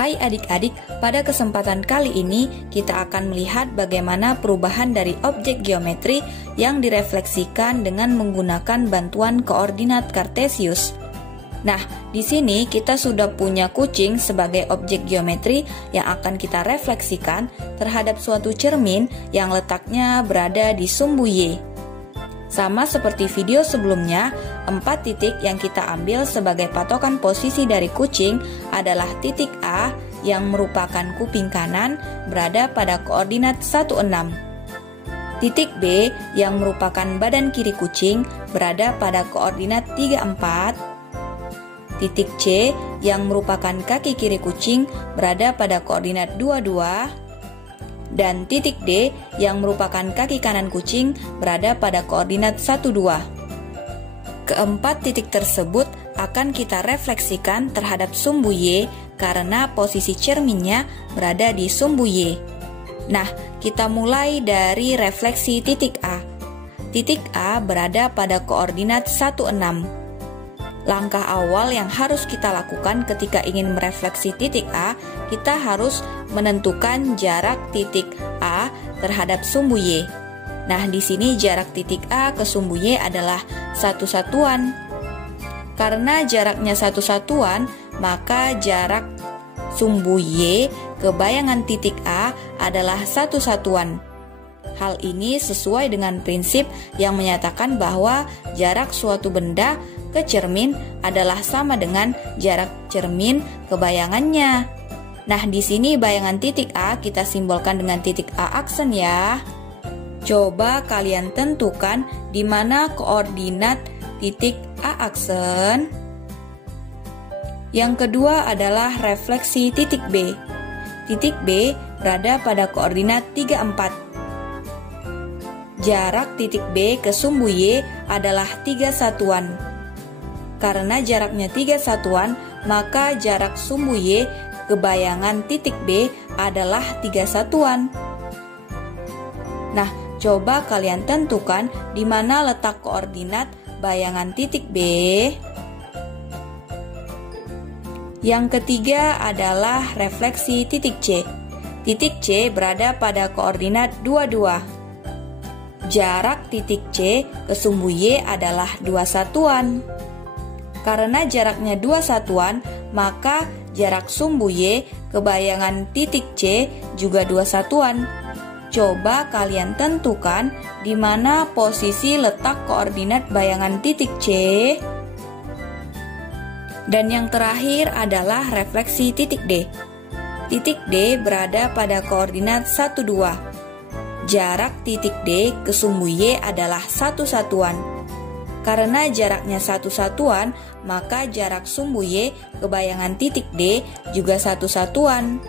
Hai adik-adik, pada kesempatan kali ini kita akan melihat bagaimana perubahan dari objek geometri yang direfleksikan dengan menggunakan bantuan koordinat Kartesius. Nah, di sini kita sudah punya kucing sebagai objek geometri yang akan kita refleksikan terhadap suatu cermin yang letaknya berada di sumbu Y. Sama seperti video sebelumnya, 4 titik yang kita ambil sebagai patokan posisi dari kucing adalah titik A yang merupakan kuping kanan berada pada koordinat 16. Titik B yang merupakan badan kiri kucing berada pada koordinat 34. Titik C yang merupakan kaki kiri kucing berada pada koordinat 22. Dan titik D yang merupakan kaki kanan kucing berada pada koordinat 12. Keempat titik tersebut akan kita refleksikan terhadap sumbu Y karena posisi cerminnya berada di sumbu Y. Nah, kita mulai dari refleksi titik A. Titik A berada pada koordinat 16. Langkah awal yang harus kita lakukan ketika ingin merefleksi titik A, kita harus menentukan jarak titik A terhadap sumbu Y. Nah, di sini jarak titik A ke sumbu Y adalah 1 satuan. Karena jaraknya 1 satuan, maka jarak sumbu Y ke bayangan titik A adalah 1 satuan. Hal ini sesuai dengan prinsip yang menyatakan bahwa jarak suatu benda ke cermin adalah sama dengan jarak cermin ke bayangannya. Nah, di sini bayangan titik A kita simbolkan dengan titik A aksen ya. Coba kalian tentukan di mana koordinat titik A aksen. Yang kedua adalah refleksi titik B. Titik B berada pada koordinat 34. Jarak titik B ke sumbu Y adalah 3 satuan. Karena jaraknya 3 satuan, maka jarak sumbu Y ke bayangan titik B adalah 3 satuan. Nah, coba kalian tentukan di mana letak koordinat bayangan titik B. Yang ketiga adalah refleksi titik C. Titik C berada pada koordinat 22. Jarak titik C ke sumbu Y adalah 2 satuan. Karena jaraknya 2 satuan, maka jarak sumbu Y ke bayangan titik C juga 2 satuan. Coba kalian tentukan di mana posisi letak koordinat bayangan titik C. Dan yang terakhir adalah refleksi titik D. Titik D berada pada koordinat 12. Jarak titik D ke sumbu Y adalah 1 satuan. Karena jaraknya 1 satuan, maka jarak sumbu Y ke bayangan titik D juga 1 satuan.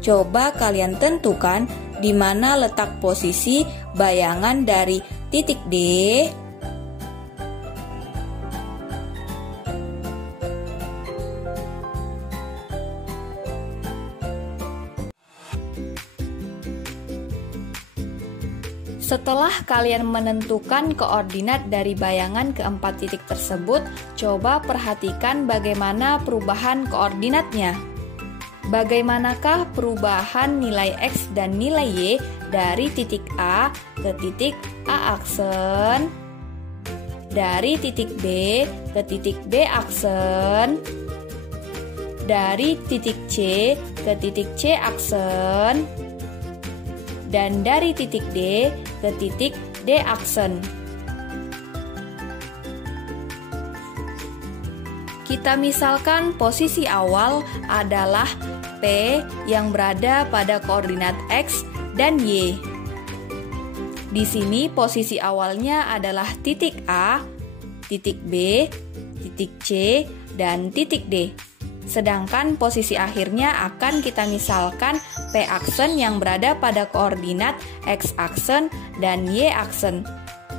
Coba kalian tentukan di mana letak posisi bayangan dari titik D. Setelah kalian menentukan koordinat dari bayangan keempat titik tersebut, coba perhatikan bagaimana perubahan koordinatnya. Bagaimanakah perubahan nilai X dan nilai Y dari titik A ke titik A aksen, dari titik B ke titik B aksen, dari titik C ke titik C aksen, dan dari titik D ke titik D aksen. Kita misalkan posisi awal adalah P yang berada pada koordinat X dan Y. Di sini posisi awalnya adalah titik A, titik B, titik C, dan titik D. Sedangkan posisi akhirnya akan kita misalkan P aksen yang berada pada koordinat X aksen dan Y aksen.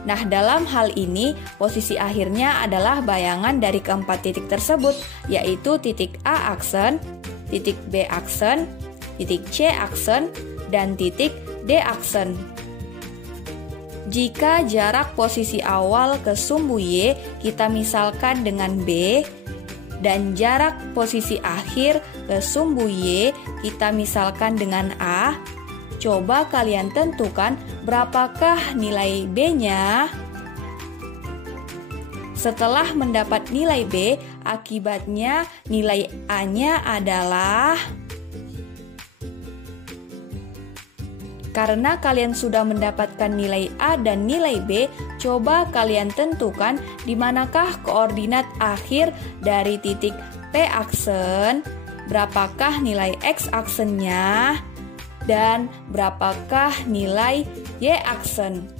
Nah, dalam hal ini posisi akhirnya adalah bayangan dari keempat titik tersebut, yaitu titik A aksen, titik B aksen, titik C aksen, dan titik D aksen. Jika jarak posisi awal ke sumbu Y kita misalkan dengan B, dan jarak posisi akhir ke sumbu Y kita misalkan dengan A. Coba kalian tentukan berapakah nilai B-nya. Setelah mendapat nilai B, akibatnya nilai A-nya adalah, karena kalian sudah mendapatkan nilai A dan nilai B, coba kalian tentukan di manakah koordinat akhir dari titik P aksen, berapakah nilai X aksennya, dan berapakah nilai Y aksen.